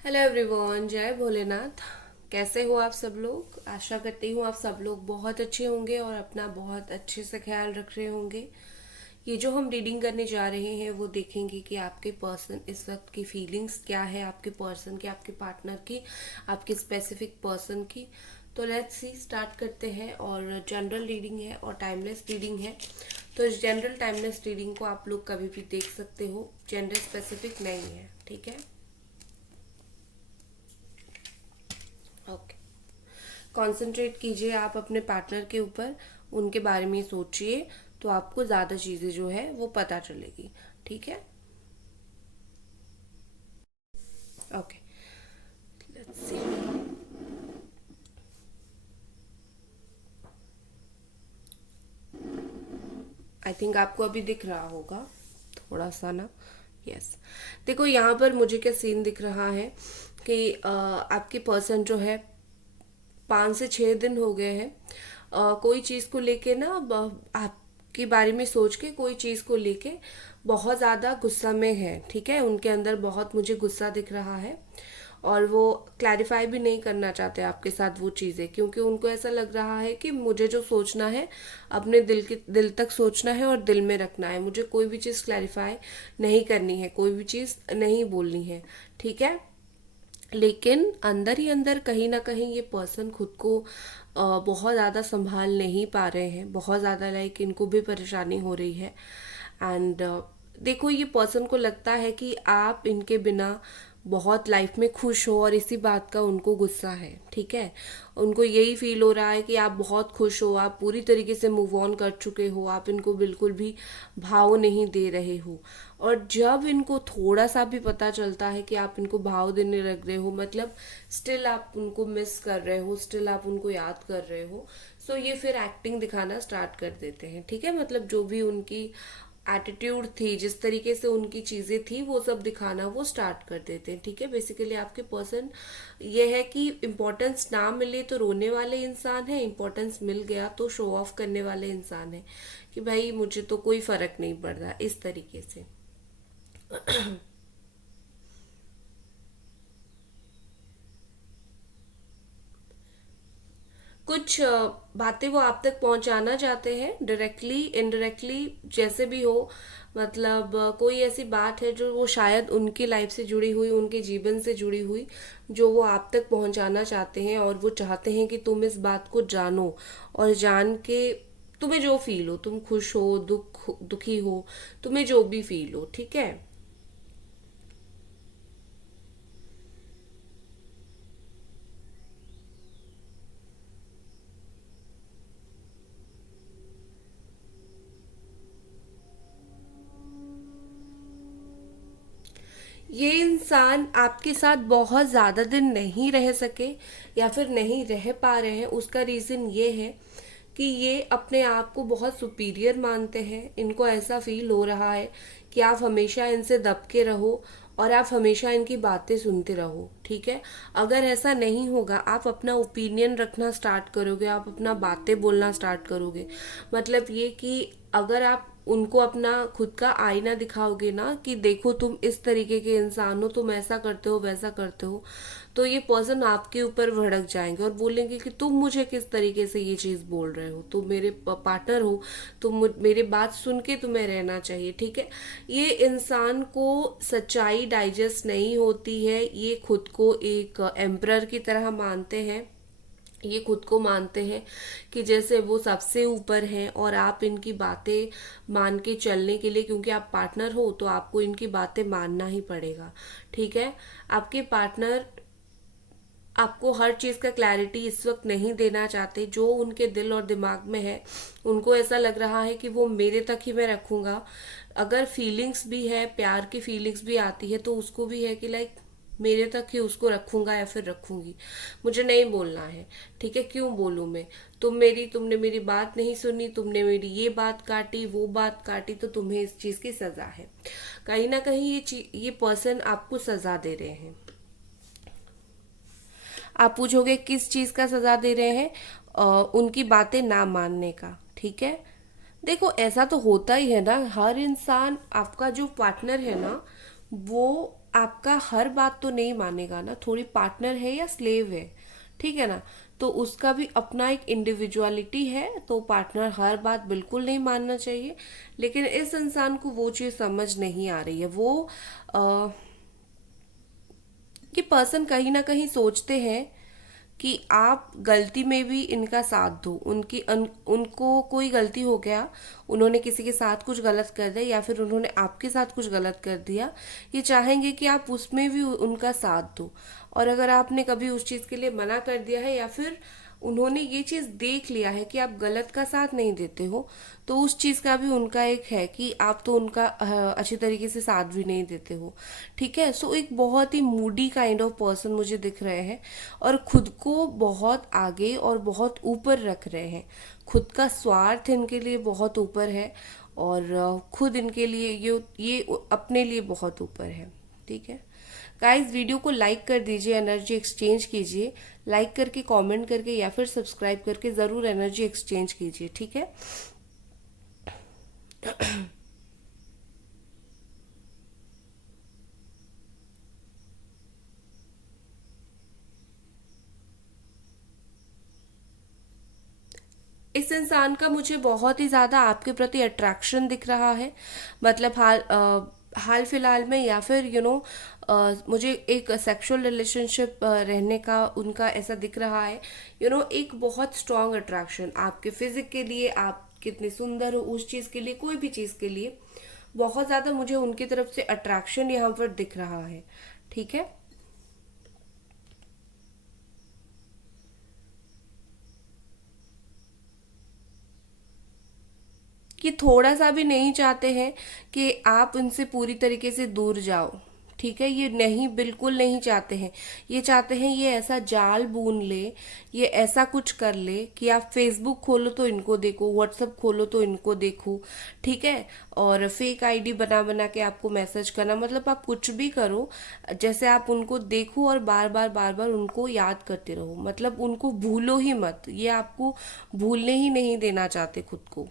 Hello everyone, जय भोलेनाथ। कैसे हो आप सब लोग? आशा करती हूँ आप सब लोग बहुत अच्छे होंगे और अपना बहुत अच्छे से ख्याल रख रहे होंगे। ये जो हम रीडिंग करने जा रहे हैं वो देखेंगे कि आपके पर्सन इस वक्त की फीलिंग्स क्या है, आपके पर्सन की, आपके पार्टनर की, आपके स्पेसिफिक पर्सन की। तो लेट्स सी, स्टार्ट करते हैं। और जनरल रीडिंग है और टाइमलेस रीडिंग है। तो इस जनरल टाइमलेस रीडिंग को आप लोग कभी भी देख सकते हो, जेंडर स्पेसिफिक नहीं है, ठीक है? ओके। कंसंट्रेट कीजिए आप अपने पार्टनर के ऊपर, उनके बारे में सोचिए, तो आपको ज़्यादा चीज़ें जो है वो पता चलेगी। ठीक है? Okay, let's see. I think आपको अभी दिख रहा होगा थोड़ा सा ना। यस। देखो यहाँ पर मुझे क्या सीन दिख रहा है कि आपके पर्सन जो है 5 से 6 दिन हो गए हैं। कोई चीज़ को लेके ना आपके बारे में सोच के कोई चीज़ को लेके बहुत ज़्यादा गुस्सा में है। ठीक है? उनके अंदर बहुत मुझे गुस्सा दिख रहा है और वो क्लैरिफाई भी नहीं करना चाहते आपके साथ वो चीज़ें, क्योंकि उनको ऐसा लग रहा है कि मुझे जो सोचना है अपने दिल तक सोचना है और दिल में रखना है। मुझे कोई भी चीज़ क्लैरिफाई नहीं करनी है, कोई भी चीज़ नहीं बोलनी है। ठीक है? लेकिन अंदर ही अंदर कहीं ना कहीं ये पर्सन खुद को बहुत ज़्यादा संभाल नहीं पा रहे हैं। बहुत ज़्यादा लाइक इनको भी परेशानी हो रही है। एंड देखो, ये पर्सन को लगता है कि आप इनके बिना बहुत लाइफ में खुश हो और इसी बात का उनको गुस्सा है। ठीक है? उनको यही फील हो रहा है कि आप बहुत खुश हो, आप पूरी तरीके से मूव ऑन कर चुके हो, आप इनको बिल्कुल भी भाव नहीं दे रहे हो। और जब इनको थोड़ा सा भी पता चलता है कि आप इनको भाव देने लग रहे हो, मतलब स्टिल आप उनको मिस कर रहे हो, स्टिल आप उनको याद कर रहे हो, सो ये फिर एक्टिंग दिखाना स्टार्ट कर देते हैं। ठीक है? मतलब जो भी उनकी एटीट्यूड थी, जिस तरीके से उनकी चीजें थी, वो सब दिखाना वो स्टार्ट कर देते हैं। ठीक है? बेसिकली आपके पर्सन ये है कि इम्पोर्टेंस ना मिले तो रोने वाले इंसान है, इम्पोर्टेंस मिल गया तो शो ऑफ करने वाले इंसान है कि भाई मुझे तो कोई फर्क नहीं पड़ रहा, इस तरीके से। कुछ बातें वो आप तक पहुंचाना चाहते हैं, डायरेक्टली इनडायरेक्टली, जैसे भी हो। मतलब कोई ऐसी बात है जो वो शायद उनकी लाइफ से जुड़ी हुई, उनके जीवन से जुड़ी हुई, जो वो आप तक पहुंचाना चाहते हैं। और वो चाहते हैं कि तुम इस बात को जानो और जान के तुम्हें जो फील हो, तुम खुश हो, दुखी हो, तुम्हें जो भी फील हो। ठीक है? ये इंसान आपके साथ बहुत ज़्यादा दिन नहीं रह सके या फिर नहीं रह पा रहे हैं, उसका रीज़न ये है कि ये अपने आप को बहुत सुपीरियर मानते हैं। इनको ऐसा फील हो रहा है कि आप हमेशा इनसे दबके रहो और आप हमेशा इनकी बातें सुनते रहो। ठीक है? अगर ऐसा नहीं होगा, आप अपना ओपिनियन रखना स्टार्ट करोगे, आप अपना बातें बोलना स्टार्ट करोगे, मतलब ये कि अगर आप उनको अपना खुद का आईना दिखाओगे ना कि देखो तुम इस तरीके के इंसान हो, तुम ऐसा करते हो, वैसा करते हो, तो ये पर्सन आपके ऊपर भड़क जाएंगे और बोलेंगे कि तुम मुझे किस तरीके से ये चीज बोल रहे हो, तुम मेरे पार्टनर हो, मेरी बात सुन के तुम्हें रहना चाहिए। ठीक है? ये इंसान को सच्चाई डाइजेस्ट नहीं होती है। ये खुद को एक एम्परर की तरह मानते हैं। ये खुद को मानते हैं कि जैसे वो सबसे ऊपर हैं और आप इनकी बातें मान के चलने के लिए, क्योंकि आप पार्टनर हो तो आपको इनकी बातें मानना ही पड़ेगा। ठीक है? आपके पार्टनर आपको हर चीज का क्लैरिटी इस वक्त नहीं देना चाहते। जो उनके दिल और दिमाग में है, उनको ऐसा लग रहा है कि वो मेरे तक ही मैं रखूंगा। अगर फीलिंग्स भी है, प्यार की फीलिंग्स भी आती है, तो उसको भी है कि लाइक मेरे तक ही उसको रखूंगा या फिर रखूंगी, मुझे नहीं बोलना है। ठीक है? क्यों बोलूं मैं? तुमने मेरी बात नहीं सुनी, तुमने मेरी ये बात काटी, वो बात काटी, तो तुम्हें इस चीज की सजा है। कहीं ना कहीं ये पर्सन आपको सजा दे रहे हैं। आप पूछोगे किस चीज का सजा दे रहे हैं? उनकी बातें ना मानने का। ठीक है? देखो, ऐसा तो होता ही है ना, हर इंसान, आपका जो पार्टनर है ना, वो आपका हर बात तो नहीं मानेगा ना, थोड़ी पार्टनर है या स्लेव है, ठीक है ना, तो उसका भी अपना एक इंडिविजुअलिटी है, तो पार्टनर हर बात बिल्कुल नहीं मानना चाहिए। लेकिन इस इंसान को वो चीज़ समझ नहीं आ रही है। वो आ, कि पर्सन कहीं ना कहीं सोचते हैं कि आप गलती में भी इनका साथ दो, उनको कोई गलती हो गया, उन्होंने किसी के साथ कुछ गलत कर दिया या फिर उन्होंने आपके साथ कुछ गलत कर दिया, ये चाहेंगे कि आप उसमें भी उनका साथ दो। और अगर आपने कभी उस चीज़ के लिए मना कर दिया है या फिर उन्होंने ये चीज़ देख लिया है कि आप गलत का साथ नहीं देते हो, तो उस चीज़ का भी उनका एक है कि आप तो उनका अच्छी तरीके से साथ भी नहीं देते हो, ठीक है। सो एक बहुत ही मूडी काइंड ऑफ पर्सन मुझे दिख रहे हैं, और खुद को बहुत आगे और बहुत ऊपर रख रहे हैं। खुद का स्वार्थ इनके लिए बहुत ऊपर है, और खुद इनके लिए ये अपने लिए बहुत ऊपर है, ठीक है। गाइस, वीडियो को लाइक कर दीजिए, एनर्जी एक्सचेंज कीजिए, लाइक करके कमेंट करके या फिर सब्सक्राइब करके ज़रूर एनर्जी एक्सचेंज कीजिए, ठीक है। इस इंसान का मुझे बहुत ही ज़्यादा आपके प्रति अट्रैक्शन दिख रहा है। मतलब हाल फिलहाल में, या फिर मुझे एक सेक्सुअल रिलेशनशिप रहने का उनका ऐसा दिख रहा है। एक बहुत स्ट्रांग अट्रैक्शन आपके फिजिक के लिए, आप कितने सुंदर हो उस चीज़ के लिए, कोई भी चीज़ के लिए बहुत ज़्यादा मुझे उनकी तरफ से अट्रैक्शन यहाँ पर दिख रहा है, ठीक है। कि थोड़ा सा भी नहीं चाहते हैं कि आप उनसे पूरी तरीके से दूर जाओ, ठीक है। ये नहीं, बिल्कुल नहीं चाहते हैं। ये चाहते हैं ये ऐसा जाल बुन ले, ये ऐसा कुछ कर ले कि आप फेसबुक खोलो तो इनको देखो, व्हाट्सअप खोलो तो इनको देखो, ठीक है। और फेक आईडी बना बना के आपको मैसेज करना, मतलब आप कुछ भी करो, जैसे आप उनको देखो और बार बार उनको याद करते रहो, मतलब उनको भूलो ही मत, ये आपको भूलने ही नहीं देना चाहते खुद को।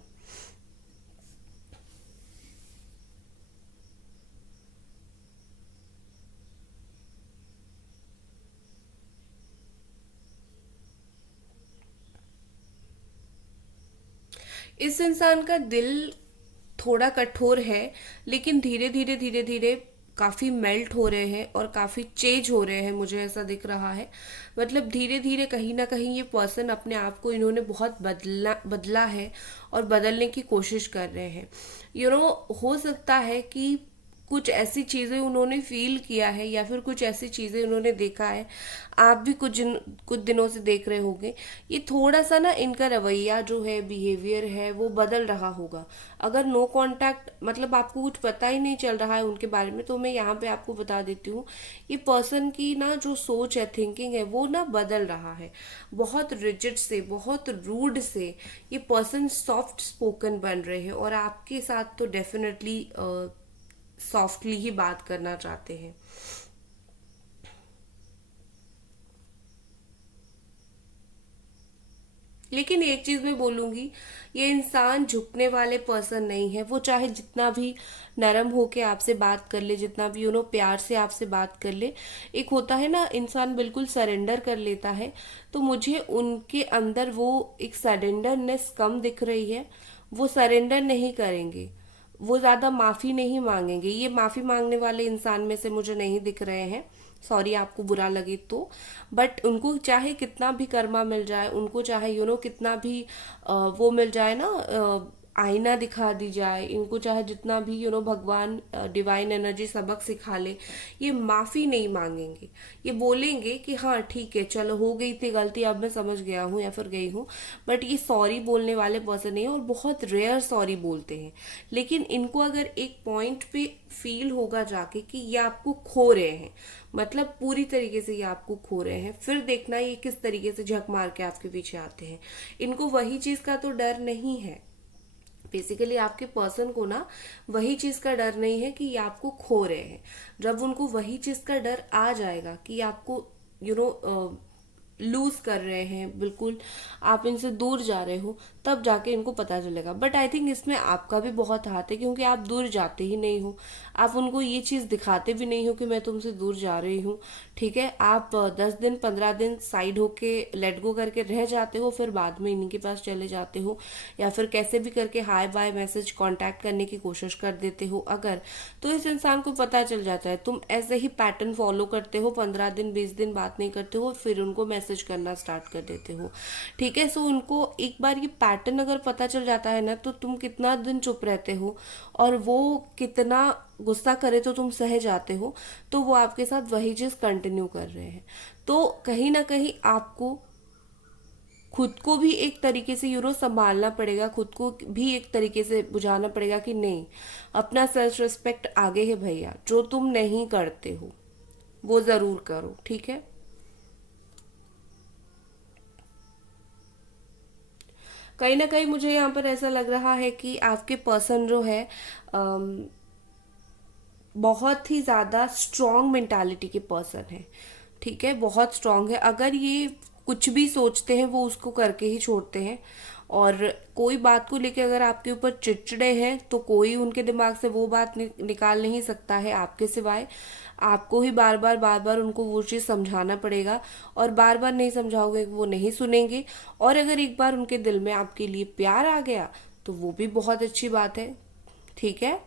इस इंसान का दिल थोड़ा कठोर है, लेकिन धीरे धीरे काफी मेल्ट हो रहे हैं और काफी चेंज हो रहे हैं, मुझे ऐसा दिख रहा है। मतलब धीरे धीरे कहीं ना कहीं ये पर्सन अपने आप को इन्होंने बहुत बदला बदला है और बदलने की कोशिश कर रहे हैं। हो सकता है कि कुछ ऐसी चीजें उन्होंने फील किया है या फिर कुछ ऐसी चीजें उन्होंने देखा है, आप भी कुछ दिनों से देख रहे होंगे। ये थोड़ा सा ना इनका रवैया जो है, बिहेवियर है, वो बदल रहा होगा। अगर नो कांटेक्ट, मतलब आपको कुछ पता ही नहीं चल रहा है उनके बारे में, तो मैं यहाँ पे आपको बता देती हूँ, ये पर्सन की ना जो सोच है, थिंकिंग है, वो ना बदल रहा है। बहुत रिजिड से, बहुत रूड से ये पर्सन सॉफ्ट स्पोकन बन रहे हैं, और आपके साथ तो डेफिनेटली सॉफ्टली ही बात करना चाहते हैं। लेकिन एक चीज मैं बोलूंगी, ये इंसान झुकने वाले पर्सन नहीं है। वो चाहे जितना भी नरम होके आपसे बात कर ले, जितना भी प्यार से आपसे बात कर ले, एक होता है ना इंसान बिल्कुल सरेंडर कर लेता है, तो मुझे उनके अंदर वो एक सरेंडरनेस कम दिख रही है। वो सरेंडर नहीं करेंगे, वो ज्यादा माफी नहीं मांगेंगे। ये माफी मांगने वाले इंसान में से मुझे नहीं दिख रहे हैं, सॉरी आपको बुरा लगे तो। बट उनको चाहे कितना भी कर्मा मिल जाए, उनको चाहे कितना भी वो मिल जाए ना, आईना दिखा दी जाए, इनको चाहे जितना भी भगवान डिवाइन एनर्जी सबक सिखा ले, ये माफी नहीं मांगेंगे। ये बोलेंगे कि हाँ ठीक है, चलो हो गई थी गलती, अब मैं समझ गया हूँ या फिर गई हूँ। बट ये सॉरी बोलने वाले पर्सन नहीं है, और बहुत रेयर सॉरी बोलते हैं। लेकिन इनको अगर एक पॉइंट पे फील होगा जाके कि ये आपको खो रहे हैं, मतलब पूरी तरीके से ये आपको खो रहे हैं, फिर देखना ये किस तरीके से झक मार के आपके पीछे आते हैं। इनको वही चीज का तो डर नहीं है। बेसिकली आपके पर्सन को ना वही चीज का डर नहीं है कि ये आपको खो रहे हैं। जब उनको वही चीज का डर आ जाएगा कि आपको यू नो लूज कर रहे हैं, बिल्कुल आप इनसे दूर जा रहे हो, तब जाके इनको पता चलेगा। बट आई थिंक इसमें आपका भी बहुत हाथ है, क्योंकि आप दूर जाते ही नहीं हो, आप उनको ये चीज दिखाते भी नहीं हो कि मैं तुमसे दूर जा रही हूँ। ठीक है, आप 10 दिन 15 दिन साइड होके लेट गो करके रह जाते हो, फिर बाद में इन्हीं के पास चले जाते हो, या फिर कैसे भी करके हाय बाय मैसेज कांटेक्ट करने की कोशिश कर देते हो अगर, तो इस इंसान को पता चल जाता है। तुम ऐसे ही पैटर्न फॉलो करते हो, 15 दिन 20 दिन बात नहीं करते हो, फिर उनको मैसेज करना स्टार्ट कर देते हो। ठीक है, सो उनको एक बार ये पैटर्न अगर पता चल जाता है ना, तो तुम कितना दिन चुप रहते हो और वो कितना गुस्सा करे तो तुम सह जाते हो, तो वो आपके साथ वही चीज कंटिन्यू कर रहे हैं। तो कहीं ना कहीं आपको खुद को भी एक तरीके से संभालना पड़ेगा, खुद को भी एक तरीके से बुझाना पड़ेगा कि नहीं, अपना सेल्फ रिस्पेक्ट आगे है भैया, जो तुम नहीं करते हो वो जरूर करो। ठीक है, कहीं ना कहीं मुझे यहाँ पर ऐसा लग रहा है कि आपके पर्सन जो है बहुत ही ज्यादा स्ट्रॉन्ग मेंटालिटी के पर्सन है। ठीक है, बहुत स्ट्रॉन्ग है, अगर ये कुछ भी सोचते हैं वो उसको करके ही छोड़ते हैं। और कोई बात को लेकर अगर आपके ऊपर चिड़चिड़े हैं, तो कोई उनके दिमाग से वो बात निकाल नहीं सकता है आपके सिवाय। आपको ही बार बार उनको वो चीज समझाना पड़ेगा, और बार बार नहीं समझाओगे वो नहीं सुनेंगे। और अगर एक बार उनके दिल में आपके लिए प्यार आ गया, तो वो भी बहुत अच्छी बात है। ठीक है,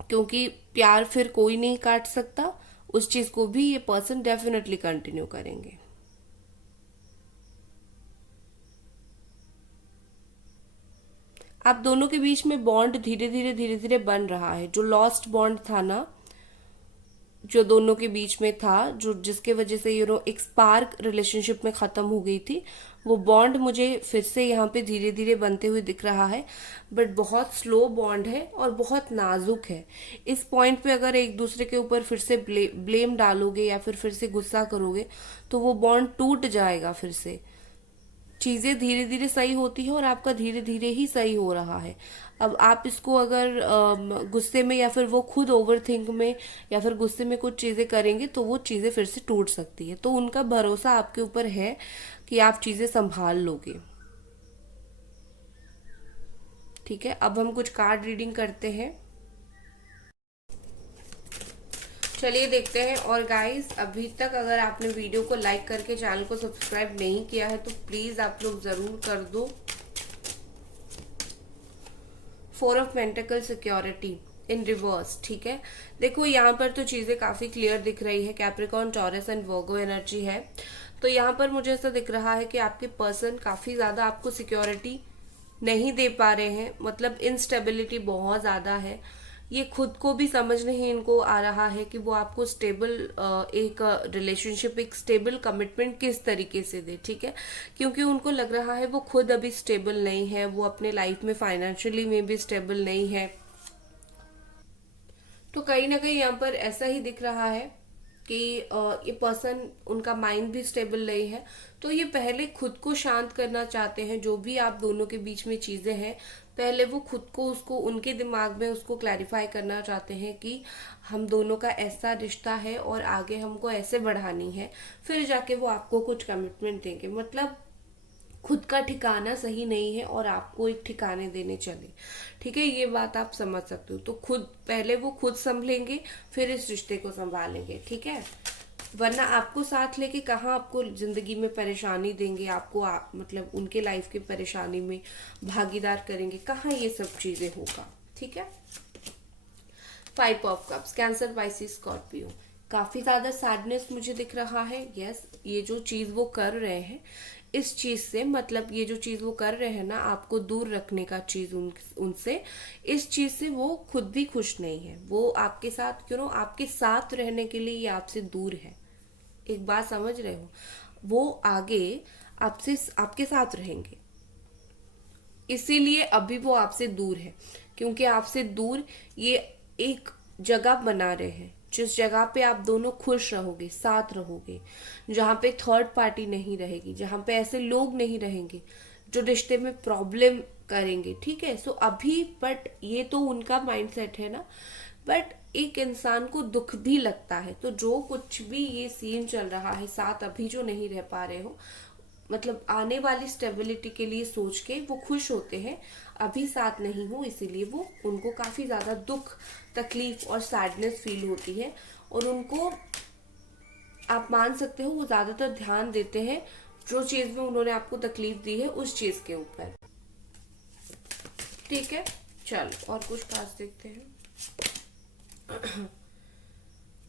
क्योंकि प्यार फिर कोई नहीं काट सकता, उस चीज को भी ये पर्सन डेफिनेटली कंटिन्यू करेंगे। आप दोनों के बीच में बॉन्ड धीरे धीरे बन रहा है। जो लॉस्ट बॉन्ड था ना, जो दोनों के बीच में था, जो जिसके वजह से एक स्पार्क रिलेशनशिप में खत्म हो गई थी, वो बॉन्ड मुझे फिर से यहाँ पे धीरे धीरे बनते हुए दिख रहा है। बट बहुत स्लो बॉन्ड है और बहुत नाजुक है। इस पॉइंट पे अगर एक दूसरे के ऊपर फिर से ब्लेम डालोगे या फिर से गुस्सा करोगे, तो वो बॉन्ड टूट जाएगा फिर से। चीजें धीरे धीरे सही होती है और आपका धीरे धीरे ही सही हो रहा है। अब आप इसको अगर गुस्से में या फिर वो खुद ओवर थिंक में या फिर गुस्से में कुछ चीजें करेंगे, तो वो चीजें फिर से टूट सकती है। तो उनका भरोसा आपके ऊपर है कि आप चीजें संभाल लोगे। ठीक है, अब हम कुछ कार्ड रीडिंग करते हैं। चलिए देखते हैं। और गाइस, अभी तक अगर आपने वीडियो को लाइक करके चैनल को सब्सक्राइब नहीं किया है, तो प्लीज आप लोग जरूर कर दो। 4 of pentacle security in reverse. ठीक है, देखो यहाँ पर तो चीजें काफी क्लियर दिख रही है। Capricorn, taurus and Virgo energy है। तो यहाँ पर मुझे ऐसा दिख रहा है कि आपके पर्सन काफी ज्यादा आपको सिक्योरिटी नहीं दे पा रहे हैं, मतलब इनस्टेबिलिटी बहुत ज्यादा है। ये खुद को भी समझ नहीं इनको आ रहा है कि वो आपको स्टेबल एक रिलेशनशिप, एक स्टेबल कमिटमेंट किस तरीके से दे। ठीक है, क्योंकि उनको लग रहा है वो खुद अभी स्टेबल नहीं है, वो अपने लाइफ में फाइनेंशियली में भी स्टेबल नहीं है। तो कहीं ना कहीं यहाँ पर ऐसा ही दिख रहा है कि ये पर्सन, उनका माइंड भी स्टेबल नहीं है। तो ये पहले खुद को शांत करना चाहते हैं। जो भी आप दोनों के बीच में चीजें हैं, पहले वो खुद को उसको उनके दिमाग में उसको क्लैरिफाई करना चाहते हैं कि हम दोनों का ऐसा रिश्ता है और आगे हमको ऐसे बढ़ानी है, फिर जाके वो आपको कुछ कमिटमेंट देंगे। मतलब खुद का ठिकाना सही नहीं है और आपको एक ठिकाने देने चले। ठीक है, ये बात आप समझ सकते हो। तो खुद पहले वो खुद संभलेंगे, फिर इस रिश्ते को संभालेंगे। ठीक है, वरना आपको साथ लेके कहाँ आपको जिंदगी में परेशानी देंगे, आपको मतलब उनके लाइफ की परेशानी में भागीदार करेंगे, कहाँ ये सब चीजें होगा। ठीक है, 5 of cups, cancer, Pisces, Scorpio. काफी ज्यादा सैडनेस मुझे दिख रहा है। यस, ये जो चीज वो कर रहे हैं, इस चीज से, मतलब ये जो चीज वो कर रहे हैं ना, आपको दूर रखने का चीज उनसे, इस चीज से वो खुद भी खुश नहीं है। वो आपके साथ आपके साथ रहने के लिए ये आपसे दूर है। एक बात समझ रहे हो, वो आगे आपसे आपके साथ रहेंगे, इसीलिए अभी वो आपसे दूर है। क्योंकि आपसे दूर ये एक जगह बना रहे हैं, जिस जगह पे आप दोनों खुश रहोगे, साथ रहोगे, जहां पे थर्ड पार्टी नहीं रहेगी, जहां पे ऐसे लोग नहीं रहेंगे जो रिश्ते में प्रॉब्लम करेंगे। ठीक है, सो अभी बट ये तो उनका माइंडसेट है ना। बट एक इंसान को दुख भी लगता है। तो जो कुछ भी ये सीन चल रहा है, साथ अभी जो नहीं रह पा रहे हो, मतलब आने वाली स्टेबिलिटी के लिए सोच के वो खुश होते हैं, अभी साथ नहीं हो इसीलिए वो उनको काफी ज्यादा दुख, तकलीफ और सैडनेस फील होती है। और उनको आप मान सकते हो वो ज्यादातर ध्यान देते हैं जो चीज में उन्होंने आपको तकलीफ दी है उस चीज के ऊपर। ठीक है, चलो और कुछ खास देखते हैं।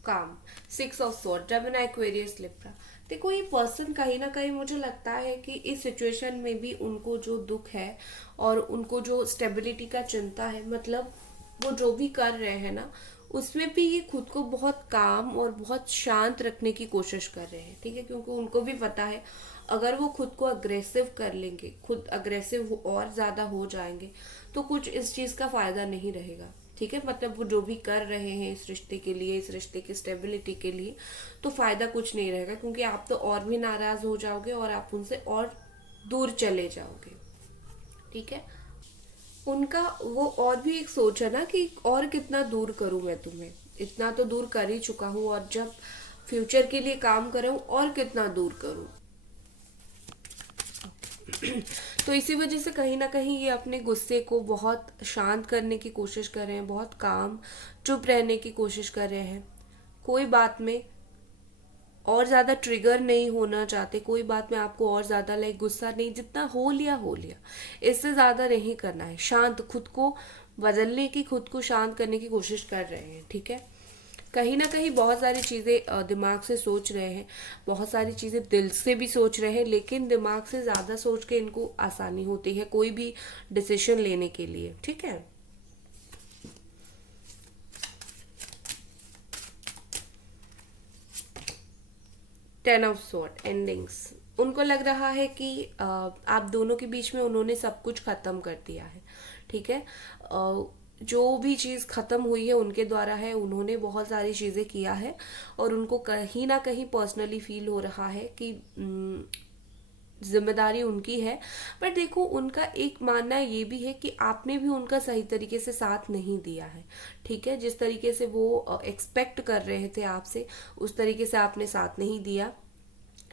काम, 6 of sword, Gemini, Aquarius, Libra. देखो ये पर्सन कहीं ना कहीं मुझे लगता है कि इस सिचुएशन में भी उनको जो दुख है और उनको जो स्टेबिलिटी का चिंता है, मतलब वो जो भी कर रहे हैं ना, उसमें भी ये खुद को बहुत काम और बहुत शांत रखने की कोशिश कर रहे हैं। ठीक है, क्योंकि उनको भी पता है अगर वो खुद को अग्रेसिव कर लेंगे, खुद अग्रेसिव और ज्यादा हो जाएंगे, तो कुछ इस चीज का फायदा नहीं रहेगा। ठीक है, मतलब वो जो भी कर रहे हैं इस रिश्ते के लिए, इस रिश्ते की स्टेबिलिटी के लिए, तो फायदा कुछ नहीं रहेगा, क्योंकि आप तो और भी नाराज हो जाओगे और आप उनसे और दूर चले जाओगे। ठीक है, उनका वो और भी एक सोच है ना कि और कितना दूर करूं मैं तुम्हें, इतना तो दूर कर ही चुका हूं, और जब फ्यूचर के लिए काम कर रहा हूं और कितना दूर करूं। तो इसी वजह से कहीं ना कहीं ये अपने गुस्से को बहुत शांत करने की कोशिश कर रहे हैं, बहुत काम चुप रहने की कोशिश कर रहे हैं, कोई बात में और ज्यादा ट्रिगर नहीं होना चाहते, कोई बात में आपको और ज्यादा लाइक गुस्सा नहीं, जितना हो लिया, इससे ज्यादा नहीं करना है। शांत, खुद को बदलने की, खुद को शांत करने की कोशिश कर रहे हैं। ठीक है, कहीं ना कहीं बहुत सारी चीजें दिमाग से सोच रहे हैं, बहुत सारी चीजें दिल से भी सोच रहे हैं, लेकिन दिमाग से ज्यादा सोच के इनको आसानी होती है कोई भी डिसीजन लेने के लिए। ठीक है, टेन ऑफ स्वॉर्ड, एंडिंग्स। उनको लग रहा है कि आप दोनों के बीच में उन्होंने सब कुछ खत्म कर दिया है। ठीक है, जो भी चीज खत्म हुई है उनके द्वारा है, उन्होंने बहुत सारी चीजें किया है और उनको कहीं ना कहीं पर्सनली फील हो रहा है कि जिम्मेदारी उनकी है। पर देखो उनका एक मानना ये भी है कि आपने भी उनका सही तरीके से साथ नहीं दिया है। ठीक है, जिस तरीके से वो एक्सपेक्ट कर रहे थे आपसे, उस तरीके से आपने साथ नहीं दिया,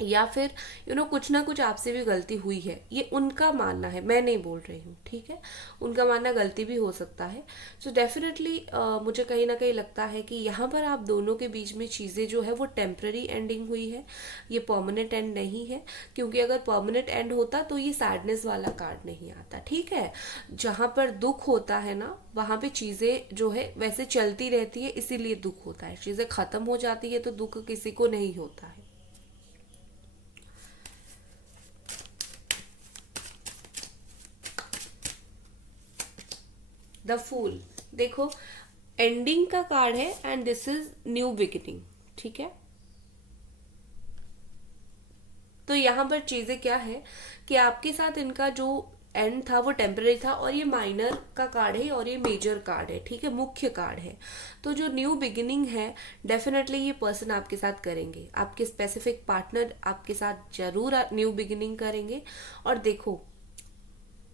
या फिर कुछ ना कुछ आपसे भी गलती हुई है, ये उनका मानना है, मैं नहीं बोल रही हूँ। ठीक है, उनका मानना गलती भी हो सकता है। सो डेफिनेटली मुझे कहीं ना कहीं लगता है कि यहाँ पर आप दोनों के बीच में चीजें जो है वो टेम्पररी एंडिंग हुई है, ये परमानेंट एंड नहीं है। क्योंकि अगर परमानेंट एंड होता तो ये सैडनेस वाला कार्ड नहीं आता। ठीक है, जहां पर दुख होता है ना, वहां पे चीजें जो है वैसे चलती रहती है, इसीलिए दुख होता है। चीजें खत्म हो जाती है तो दुख किसी को नहीं होता है। द फूल, देखो एंडिंग का कार्ड है and this is new beginning. ठीक है, तो यहां पर चीजें क्या है कि आपके साथ इनका जो एंड था वो टेम्पररी था, और ये माइनर का कार्ड है और ये मेजर कार्ड है। ठीक है, मुख्य कार्ड है। तो जो न्यू बिगिनिंग है, डेफिनेटली ये पर्सन आपके साथ करेंगे, आपके स्पेसिफिक पार्टनर आपके साथ जरूर न्यू बिगिनिंग करेंगे। और देखो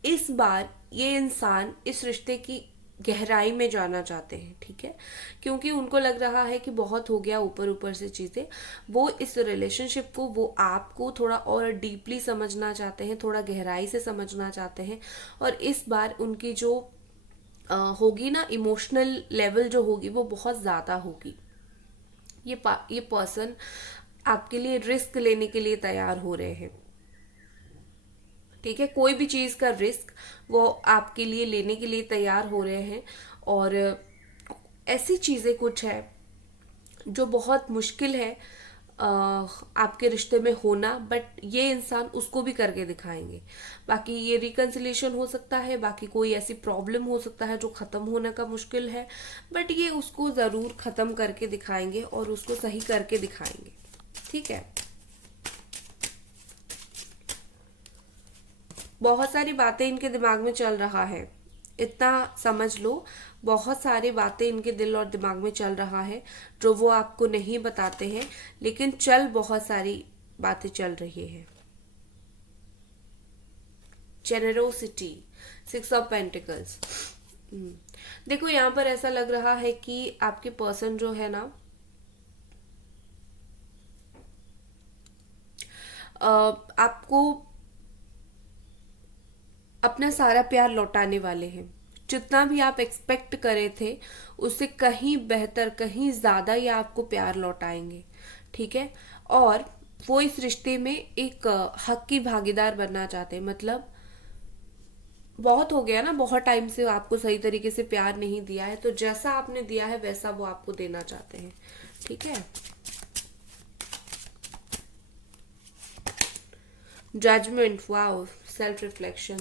इस बार ये इंसान इस रिश्ते की गहराई में जाना चाहते हैं। ठीक है, क्योंकि उनको लग रहा है कि बहुत हो गया ऊपर ऊपर से चीजें, वो इस रिलेशनशिप को, वो आपको थोड़ा और डीपली समझना चाहते हैं, थोड़ा गहराई से समझना चाहते हैं। और इस बार उनकी जो होगी ना इमोशनल लेवल जो होगी वो बहुत ज्यादा होगी। ये पर्सन आपके लिए रिस्क लेने के लिए तैयार हो रहे हैं। ठीक है, कोई भी चीज का रिस्क वो आपके लिए लेने के लिए तैयार हो रहे हैं। और ऐसी चीजें कुछ है जो बहुत मुश्किल है आपके रिश्ते में होना, बट ये इंसान उसको भी करके दिखाएंगे। बाकी ये रिकंसिलेशन हो सकता है, बाकी कोई ऐसी प्रॉब्लम हो सकता है जो खत्म होने का मुश्किल है, बट ये उसको जरूर खत्म करके दिखाएंगे और उसको सही करके दिखाएंगे। ठीक है, बहुत सारी बातें इनके दिमाग में चल रहा है, इतना समझ लो। बहुत सारी बातें इनके दिल और दिमाग में चल रहा है जो वो आपको नहीं बताते हैं, लेकिन चल बहुत सारी बातें चल रही है। जेनरोसिटी, 6 ऑफ पेंटिकल्स, हम्म, देखो यहाँ पर ऐसा लग रहा है कि आपके पर्सन जो है ना, आपको अपना सारा प्यार लौटाने वाले हैं। जितना भी आप एक्सपेक्ट करे थे उससे कहीं बेहतर, कहीं ज्यादा ये आपको प्यार लौटाएंगे। ठीक है। और वो इस रिश्ते में एक हक की भागीदार बनना चाहते हैं। मतलब बहुत हो गया ना, बहुत टाइम से आपको सही तरीके से प्यार नहीं दिया है, तो जैसा आपने दिया है वैसा वो आपको देना चाहते हैं। ठीक है। Judgement, wow, self reflection,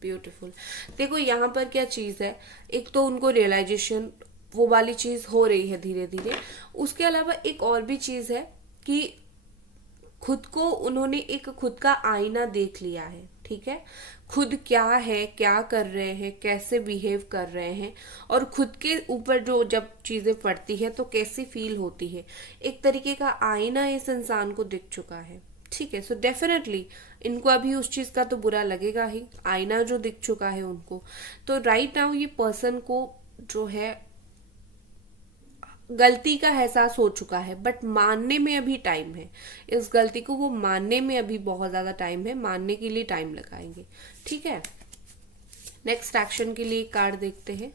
beautiful. देखो यहाँ पर क्या चीज है, एक तो उनको रियलाइजेशन वो वाली चीज हो रही है धीरे धीरे। उसके अलावा एक और भी चीज है कि खुद को उन्होंने एक खुद का आईना देख लिया है। ठीक है। खुद क्या है, क्या कर रहे हैं, कैसे बिहेव कर रहे हैं, और खुद के ऊपर जो जब चीजें पड़ती है तो कैसी फील होती है, एक तरीके का आईना इस इंसान को दिख चुका है। ठीक है। सो डेफिनेटली इनको अभी उस चीज का तो बुरा लगेगा ही, आईना जो दिख चुका है उनको। तो राइट नाउ ये पर्सन को जो है गलती का एहसास हो चुका है, बट मानने में अभी टाइम है। इस गलती को वो मानने में अभी बहुत ज्यादा टाइम है, मानने के लिए टाइम लगाएंगे। ठीक है। नेक्स्ट एक्शन के लिए कार्ड देखते हैं।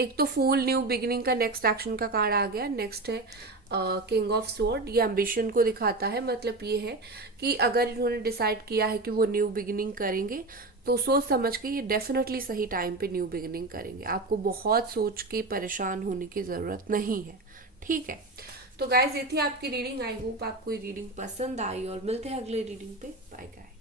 एक तो फूल, न्यू बिगिनिंग का नेक्स्ट एक्शन का कार्ड आ गया। नेक्स्ट है किंग ऑफ स्वॉर्ड। ये एम्बिशन को दिखाता है। मतलब ये है कि अगर इन्होंने डिसाइड किया है कि वो न्यू बिगिनिंग करेंगे तो सोच समझ के ये डेफिनेटली सही टाइम पे न्यू बिगिनिंग करेंगे। आपको बहुत सोच के परेशान होने की जरूरत नहीं है। ठीक है। तो गाइज ये थी आपकी रीडिंग। आई होप आपको ये रीडिंग पसंद आई, और मिलते हैं अगले रीडिंग पे। Bye guys.